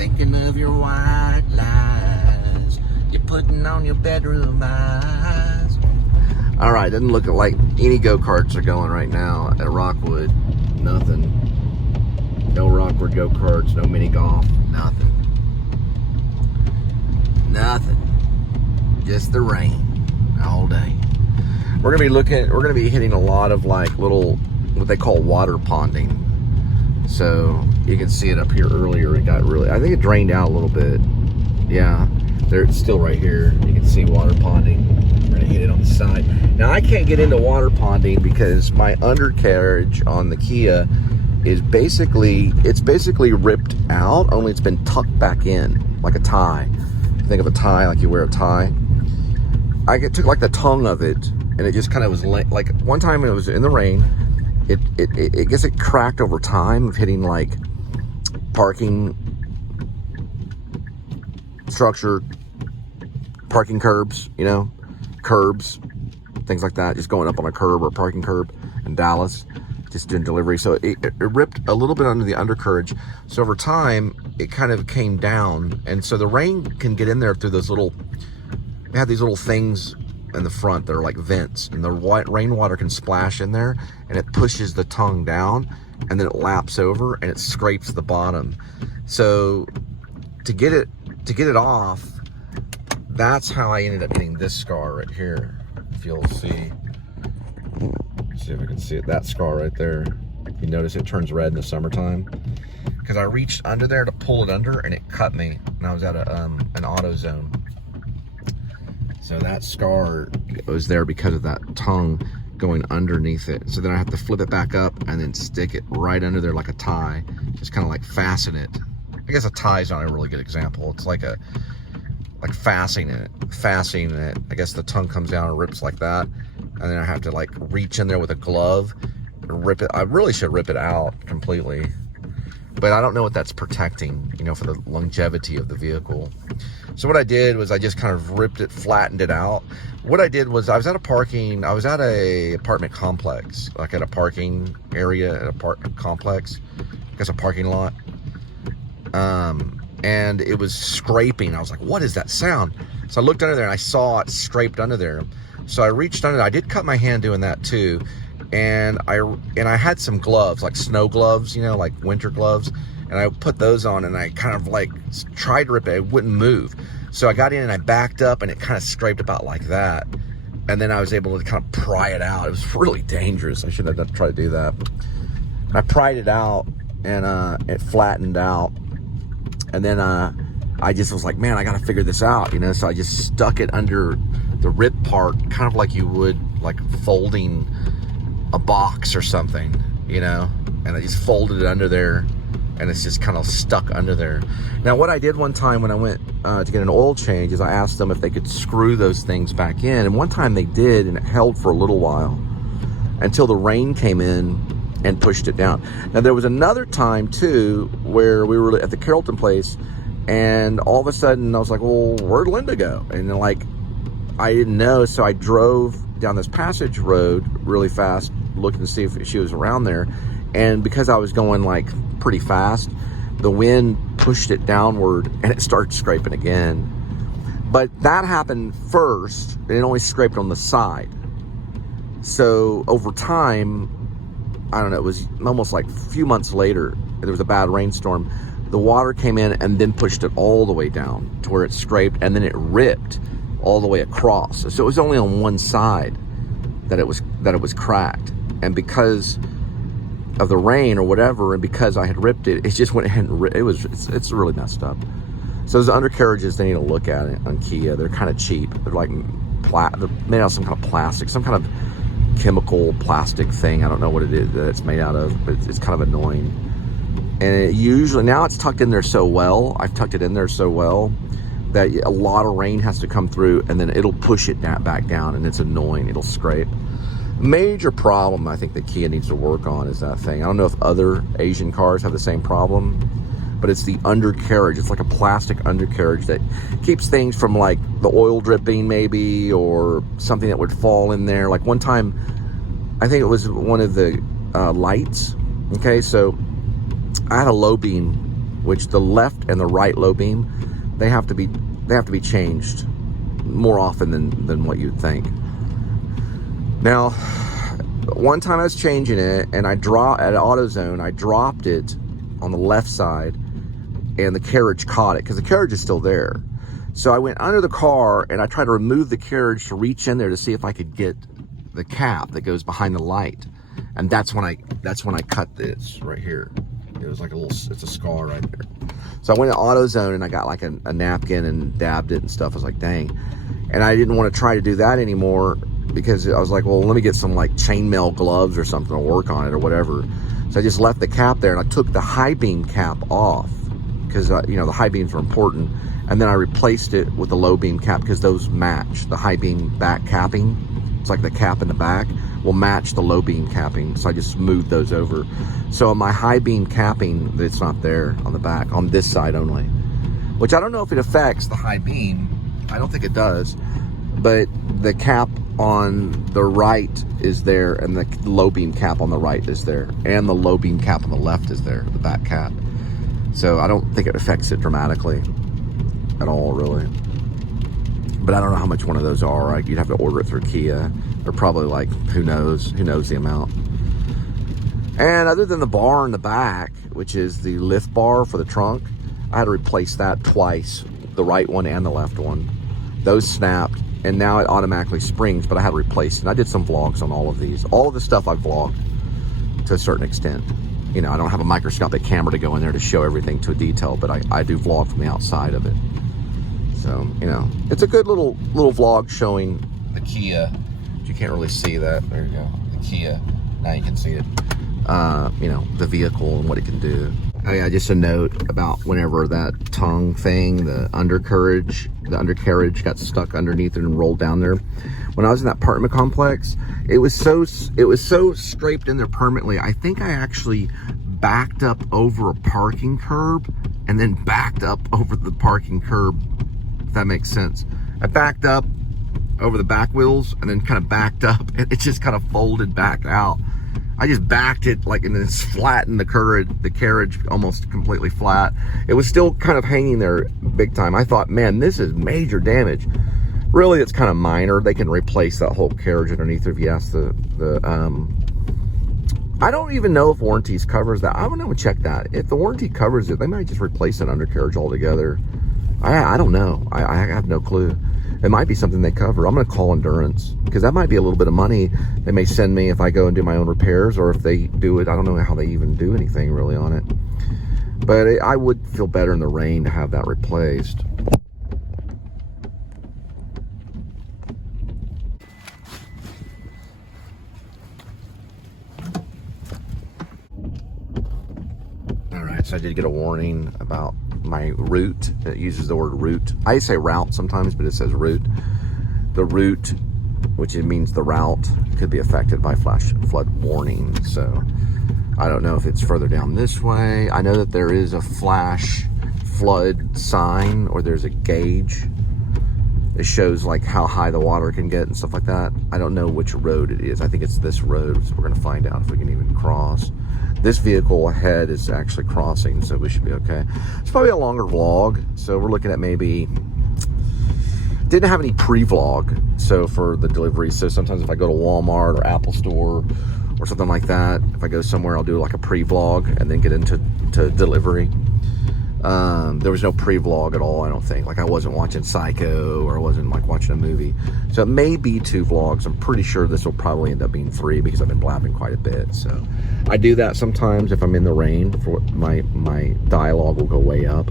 Thinking of your white lies you're putting on your bedroom eyes. All right, doesn't look like any go-karts are going right now at Rockwood. Nothing. No Rockwood go-karts, no mini golf, nothing. Nothing. Just the rain all day. We're gonna be hitting a lot of like little, what they call water ponding. So you can see it up here earlier. It got really, I think it drained out a little bit. Yeah, there, it's still right here. You can see water ponding. We're gonna hit it on the side. Now I can't get into water ponding because my undercarriage on the Kia is basically ripped out, only it's been tucked back in like a tie. Think of a tie, like you wear a tie. I took like the tongue of it, and it just kind of was like, one time it was in the rain. I guess it cracked over time of hitting like parking structure, parking curbs, you know, curbs, things like that. Just going up on a curb or a parking curb in Dallas, just doing delivery. So it ripped a little bit under the undercarriage. So over time, it kind of came down. And so the rain can get in there through those little, they have these little things in the front that are like vents, and the rainwater can splash in there, and it pushes the tongue down, and then it laps over and it scrapes the bottom. So to get it off, that's how I ended up getting this scar right here. If you'll see, let's see if I can see it. That scar right there. You notice it turns red in the summertime because I reached under there to pull it under, and it cut me, and I was at an auto zone. So that scar was there because of that tongue going underneath it. So then I have to flip it back up and then stick it right under there like a tie. Just kind of like fasten it. I guess a tie is not a really good example. It's like fastening it. I guess the tongue comes down and rips like that. And then I have to like reach in there with a glove and rip it. I really should rip it out completely. But I don't know what that's protecting, you know, for the longevity of the vehicle. So what I did was I just kind of ripped it, flattened it out. What I did was I was at a apartment complex, like at a parking area at an apartment complex. I guess a parking lot. And it was scraping. I was like, what is that sound? So I looked under there and I saw it scraped under there. So I reached under. I did cut my hand doing that too. And I had some gloves, like snow gloves, you know, like winter gloves. And I put those on, and I kind of like tried to rip it. It wouldn't move. So I got in and I backed up, and it kind of scraped about like that. And then I was able to kind of pry it out. It was really dangerous. I shouldn't have tried to do that. I pried it out, and it flattened out. And then I just was like, man, I got to figure this out, you know? So I just stuck it under the rip part, kind of like you would like folding a box or something, you know? And I just folded it under there, and it's just kind of stuck under there. Now, what I did one time when I went to get an oil change is I asked them if they could screw those things back in. And one time they did, and it held for a little while until the rain came in and pushed it down. Now, there was another time, too, where we were at the Carrollton place, and all of a sudden I was like, well, where'd Linda go? And like, I didn't know, so I drove down this passage road really fast, looking to see if she was around there. And because I was going like pretty fast, the wind pushed it downward and it started scraping again. But that happened first, and it only scraped on the side. So over time, I don't know, it was almost like a few months later, there was a bad rainstorm. The water came in and then pushed it all the way down to where it scraped, and then it ripped all the way across. So it was only on one side that it was cracked. And because of the rain or whatever, and because I had ripped it, it just went ahead and it's really messed up. So those undercarriages, they need to look at it on Kia. They're kind of cheap. They're like they're made out of some kind of plastic, some kind of chemical plastic thing. I don't know what it is that it's made out of, but it's kind of annoying. And it usually, now it's tucked in there so well, I've tucked it in there so well that a lot of rain has to come through, and then it'll push it back down, and it's annoying. It'll scrape. Major problem I think that Kia needs to work on is that thing. I don't know if other Asian cars have the same problem, but it's the undercarriage. It's like a plastic undercarriage that keeps things from like the oil dripping maybe, or something that would fall in there. Like one time, I think it was one of the lights. Okay, so I had a low beam which the left and the right low beam, they have to be changed more often than what you'd think. Now, one time I was changing it, and at AutoZone, I dropped it on the left side, and the carriage caught it, because the carriage is still there. So I went under the car, and I tried to remove the carriage to reach in there to see if I could get the cap that goes behind the light. And that's when I cut this right here. It was like it's a scar right there. So I went to AutoZone, and I got like a napkin and dabbed it and stuff. I was like, dang. And I didn't want to try to do that anymore, because I was like, well, let me get some like chainmail gloves or something to work on it or whatever. So I just left the cap there, and I took the high beam cap off, because you know, the high beams are important. And then I replaced it with the low beam cap, because those match. The high beam back capping, it's like the cap in the back, will match the low beam capping. So I just moved those over. So on my high beam capping, it's not there on the back, on this side only. Which I don't know if it affects the high beam. I don't think it does. But the cap on the right is there, and the low beam cap on the right is there, and the low beam cap on the left is there, the back cap. So I don't think it affects it dramatically at all, really. But I don't know how much one of those are. You'd have to order it through Kia. They're probably like, who knows the amount. And other than the bar in the back, which is the lift bar for the trunk, I had to replace that twice, the right one and the left one. Those snapped, and now it automatically springs, but I had to replace it. And I did some vlogs on all of these. All of the stuff I vlogged to a certain extent. You know, I don't have a microscopic camera to go in there to show everything to a detail, but I do vlog from the outside of it. So, you know, it's a good little vlog showing the Kia. You can't really see that. There you go. The Kia. Now you can see it. You know, the vehicle and what it can do. Oh yeah, just a note about whenever that tongue thing, the undercarriage got stuck underneath it and rolled down there. When I was in that apartment complex, it was so scraped in there permanently. I think I actually backed up over a parking curb and then backed up over the parking curb, if that makes sense. I backed up over the back wheels and then kind of backed up, and it just kind of folded back out. I just backed it like, and then flattened the carriage almost completely flat. It was still kind of hanging there big time. I thought, man, this is major damage. Really, it's kind of minor. They can replace that whole carriage underneath if you ask I don't even know if warranties covers that. I want to check that. If the warranty covers it, they might just replace an undercarriage altogether. I don't know. I have no clue. It might be something they cover. I'm going to call Endurance, because that might be a little bit of money they may send me if I go and do my own repairs, or if they do it. I don't know how they even do anything really on it. But I would feel better in the rain to have that replaced. All right, so I did get a warning about my route. It uses the word route. I say route sometimes, but it says route. The route, which it means the route, could be affected by flash flood warning. So I don't know if it's further down this way. I know that there is a flash flood sign, or there's a gauge. It shows like how high the water can get and stuff like that. I don't know which road it is. I think it's this road, so we're gonna find out if we can even cross. This vehicle ahead is actually crossing, so we should be okay. It's probably a longer vlog, so we're looking at maybe, didn't have any pre-vlog, so for the delivery. So sometimes if I go to Walmart or Apple Store or something like that, if I go somewhere, I'll do like a pre-vlog and then get into delivery. There was no pre-vlog at all, I don't think. Like, I wasn't watching Psycho, or I wasn't like watching a movie. So it may be 2 vlogs. I'm pretty sure this will probably end up being 3, because I've been blabbing quite a bit. So I do that sometimes if I'm in the rain. For my dialogue will go way up.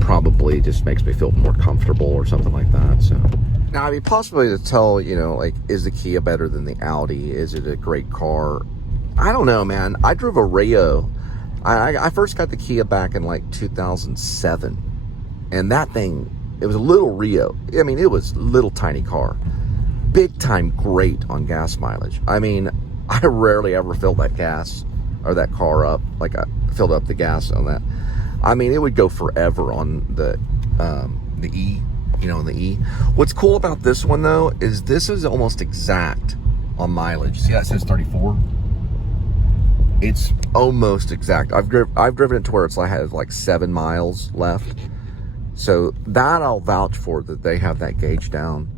Probably just makes me feel more comfortable or something like that. So now, it'd be possible to tell, you know, like, is the Kia better than the Audi? Is it a great car? I don't know, man. I drove a Rio. I first got the Kia back in like 2007, and that thing, it was a little Rio. I mean, it was a little tiny car, big time great on gas mileage. I mean, I rarely ever filled that gas or that car up, like I filled up the gas on that. I mean, it would go forever on the E, you know, on the E. What's cool about this one though, is this is almost exact on mileage. See, that says 34. It's almost exact. I've driven it to where I had like 7 miles left. So that I'll vouch for, that they have that gauge down.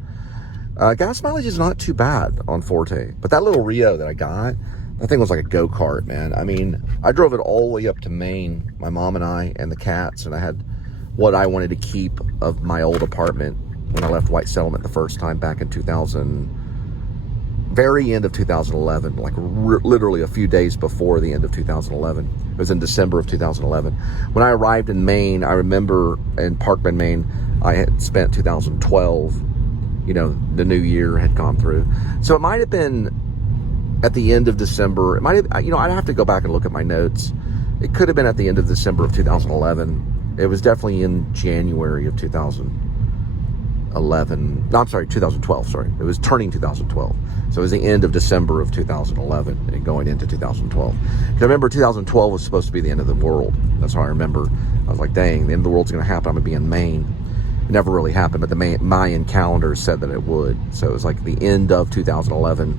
Gas mileage is not too bad on Forte, but that little Rio that I got, that thing was like a go-kart, man. I mean, I drove it all the way up to Maine, my mom and I and the cats, and I had what I wanted to keep of my old apartment when I left White Settlement the first time back in 2000, very end of 2011, like literally a few days before the end of 2011. It was in December of 2011. When I arrived in Maine, I remember in Parkman, Maine, I had spent 2012, you know, the new year had gone through. So it might have been at the end of December. It might have, you know, I'd have to go back and look at my notes. It could have been at the end of December of 2011. It was definitely in January of 2011. No, I'm sorry, 2012, sorry. It was turning 2012. So it was the end of December of 2011 and going into 2012. Because I remember 2012 was supposed to be the end of the world. That's how I remember. I was like, dang, the end of the world's going to happen. I'm going to be in Maine. It never really happened, but the Mayan calendar said that it would. So it was like the end of 2011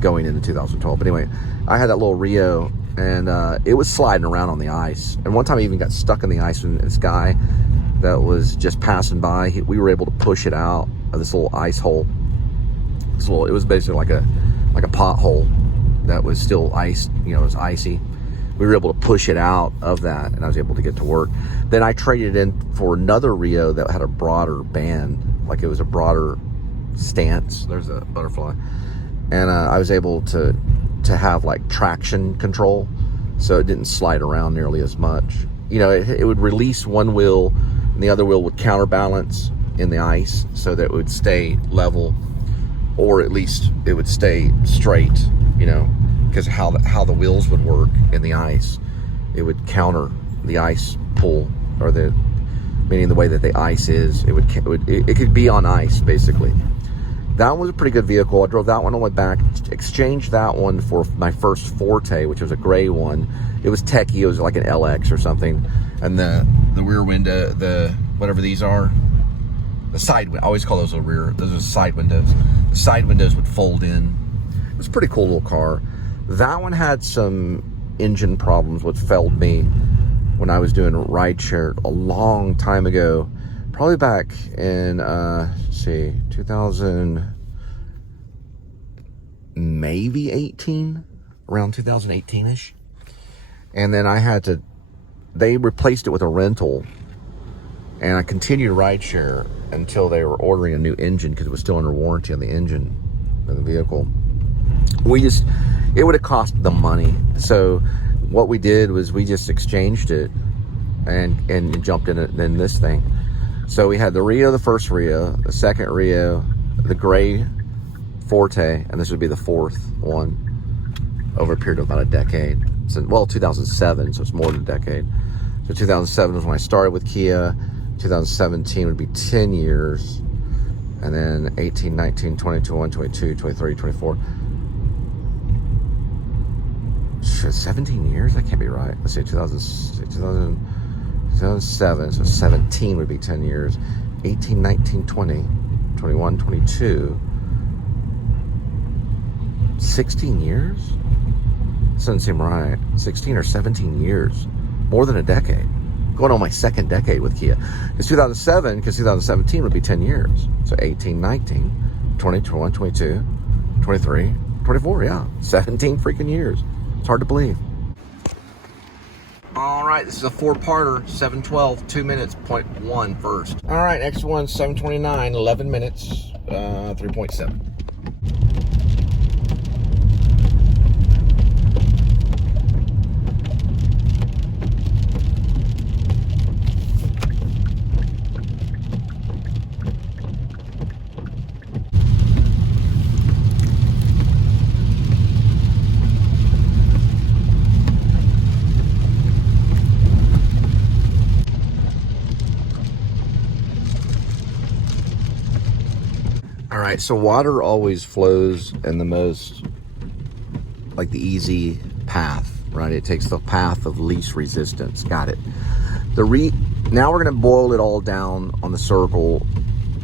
going into 2012. But anyway, I had that little Rio, and it was sliding around on the ice. And one time I even got stuck in the ice, and this guy that was just passing by, we were able to push it out of this little ice hole. It was basically like a pothole that was still ice, you know, it was icy. We were able to push it out of that, and I was able to get to work. Then I traded in for another Rio that had a broader band, like it was a broader stance. There's a butterfly. And I was able to have like traction control, so it didn't slide around nearly as much. You know, it would release one wheel, and the other wheel would counterbalance in the ice so that it would stay level, or at least it would stay straight, you know, because how the wheels would work in the ice, it would counter the ice pull, or meaning the way that the ice is, it could be on ice basically. That was a pretty good vehicle. I drove that one on my back, exchanged that one for my first Forte, which was a gray one. It was techie, it was like an LX or something. And the rear window, whatever these are, the side window, I always call those those are side windows. The side windows would fold in. It was a pretty cool little car. That one had some engine problems, which failed me when I was doing rideshare a long time ago. Probably back in, 2000, maybe 18, around 2018-ish. And then they replaced it with a rental. And I continued rideshare until they were ordering a new engine, because it was still under warranty on the engine of the vehicle. It would have cost the money. So what we did was we just exchanged it and jumped in this thing. So we had the Rio, the first Rio, the second Rio, the gray Forte, and this would be the fourth one over a period of about a decade. So, well, 2007, so it's more than a decade. So 2007 was when I started with Kia. 2017 would be 10 years. And then 18, 19, 20, 21, 22, 23, 24. 17 years? That can't be right. Let's see, 2007, so 17 would be 10 years. 18, 19, 20, 21, 22. 16 years? Doesn't seem right. 16 or 17 years. More than a decade. Going on my second decade with Kia. It's 2007, because 2017 would be 10 years. So 18, 19, 20, 21, 22, 23, 24, yeah. 17 freaking years. It's hard to believe. All right, this is a four-parter, 712, 2 minutes, 0.1 first. All right, next one, 729, 11 minutes, 3.7. All right, so water always flows in the most, like the easy path, right? It takes the path of least resistance. Got it. Now we're gonna boil it all down on the circle.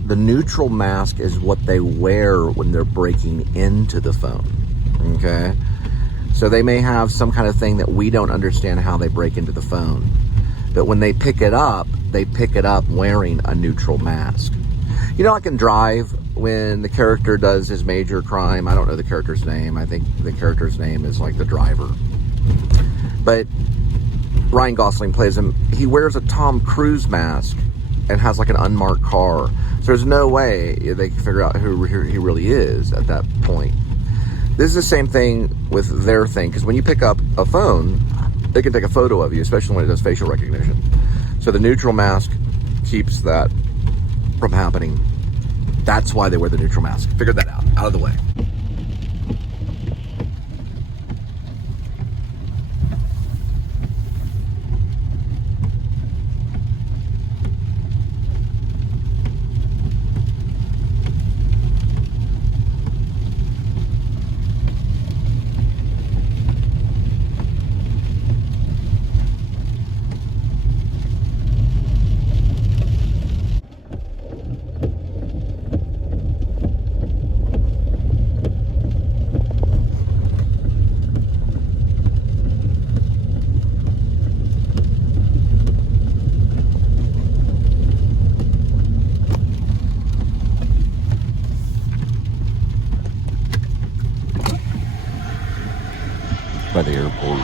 The neutral mask is what they wear when they're breaking into the phone, okay? So they may have some kind of thing that we don't understand how they break into the phone. But when they pick it up wearing a neutral mask. You know, like in Drive, when the character does his major crime, I don't know the character's name. I think the character's name is like the driver. But Ryan Gosling plays him. He wears a Tom Cruise mask and has like an unmarked car. So there's no way they can figure out who he really is at that point. This is the same thing with their thing, because when you pick up a phone, they can take a photo of you, especially when it does facial recognition. So the neutral mask keeps that from happening. That's why they wear the neutral mask. Figured that out of the way. By the airport.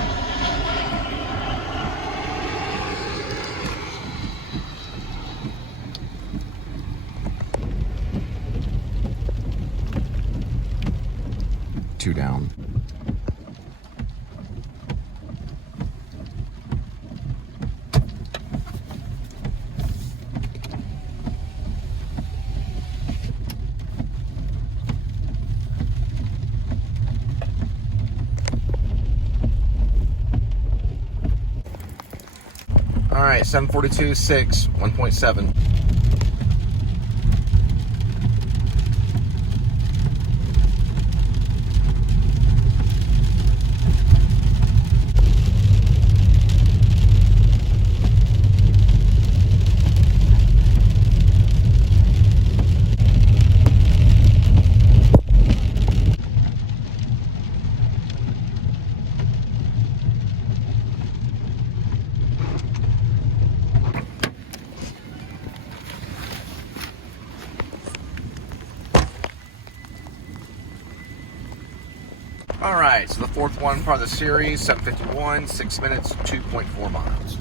Two down. All right, 742.6, 1.7. All right, so the fourth one, part of the series, 751, 6 minutes, 2.4 miles.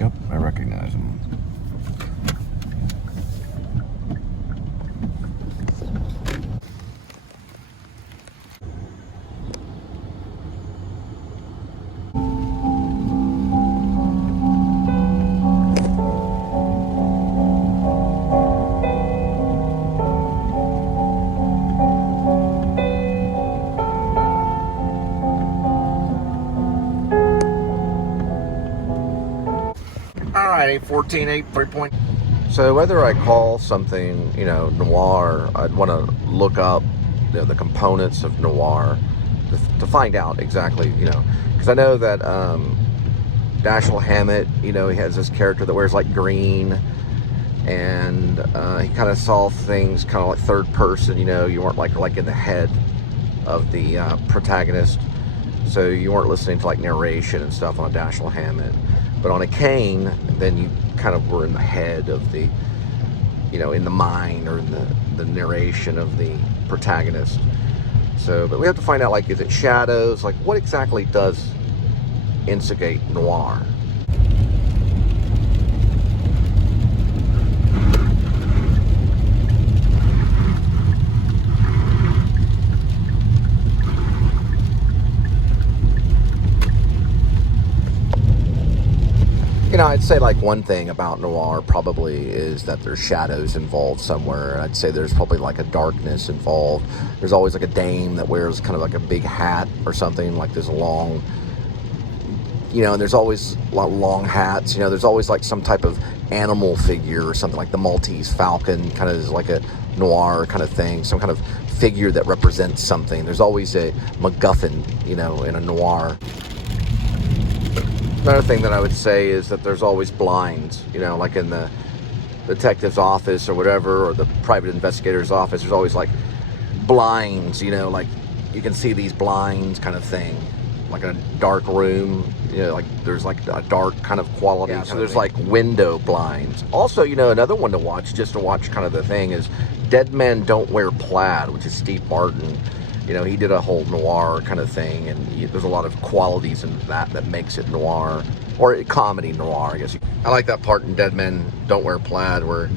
Yep, I recognize him. All right, 814, 8.3. So whether I call something, noir, I'd want to look up the components of noir to find out exactly, because I know that Dashiell Hammett, he has this character that wears like green, and he kind of saw things kind of like third person, you weren't like in the head of the protagonist, so you weren't listening to like narration and stuff on a Dashiell Hammett. But on a Kane, then you kind of were in the head of the, in the mind or in the narration of the protagonist. So, but we have to find out, like, is it shadows? Like, what exactly does instigate noir? I'd say like one thing about noir probably is that there's shadows involved somewhere. I'd say there's probably like a darkness involved. There's always like a dame that wears kind of like a big hat or something, like this long, and there's always long hats, there's always like some type of animal figure or something, like the Maltese falcon kind of is like a noir kind of thing, some kind of figure that represents something. There's always a MacGuffin, in a noir. Another thing that I would say is that there's always blinds, you know, like in the detective's office or whatever, or the private investigator's office, there's always like blinds, you know, like you can see these blinds kind of thing, like in a dark room, you know, like there's like a dark kind of quality. Yeah, so there's like window blinds. Also, you know, another one to watch, just to watch kind of the thing, is Dead Men Don't Wear Plaid, which is Steve Martin. You know, he did a whole noir kind of thing, and there's a lot of qualities in that makes it noir, or comedy noir, I guess. I like that part in Dead Men Don't Wear Plaid where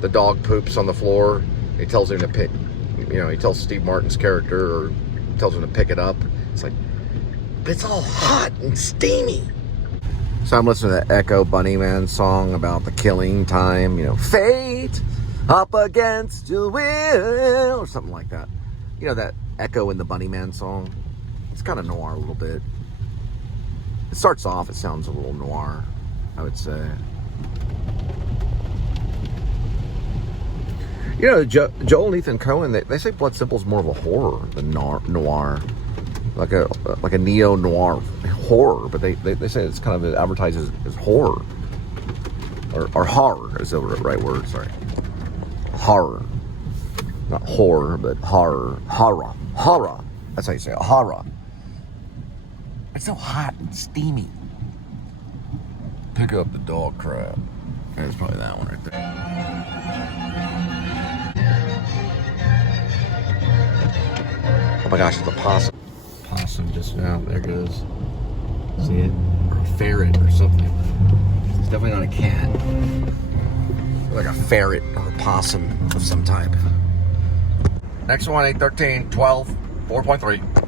the dog poops on the floor. He tells him to pick, you know, he tells Steve Martin's character, or tells him to pick it up. It's like, but it's all hot and steamy. So I'm listening to the Echo Bunnyman song about the killing time, you know, fate up against your will, or something like that. You know, that Echo in the Bunnyman song. It's kind of noir a little bit. It starts off, it sounds a little noir, I would say. You know, Joel and Ethan Coen, they say Blood Simple is more of a horror than noir. Like a neo-noir horror, but they say it's kind of advertised as horror. Or horror is the right word, sorry. Horror. Not horror, but horror. Horror. Horror. That's how you say it. Horror. It's so hot and steamy. Pick up the dog crap. That's probably that one right there. Oh my gosh, it's a possum. Possum just now. There it goes. See it? Or a ferret or something. It's definitely not a cat. Like a ferret or a possum of some type. Next one, 813, 12, 4.3.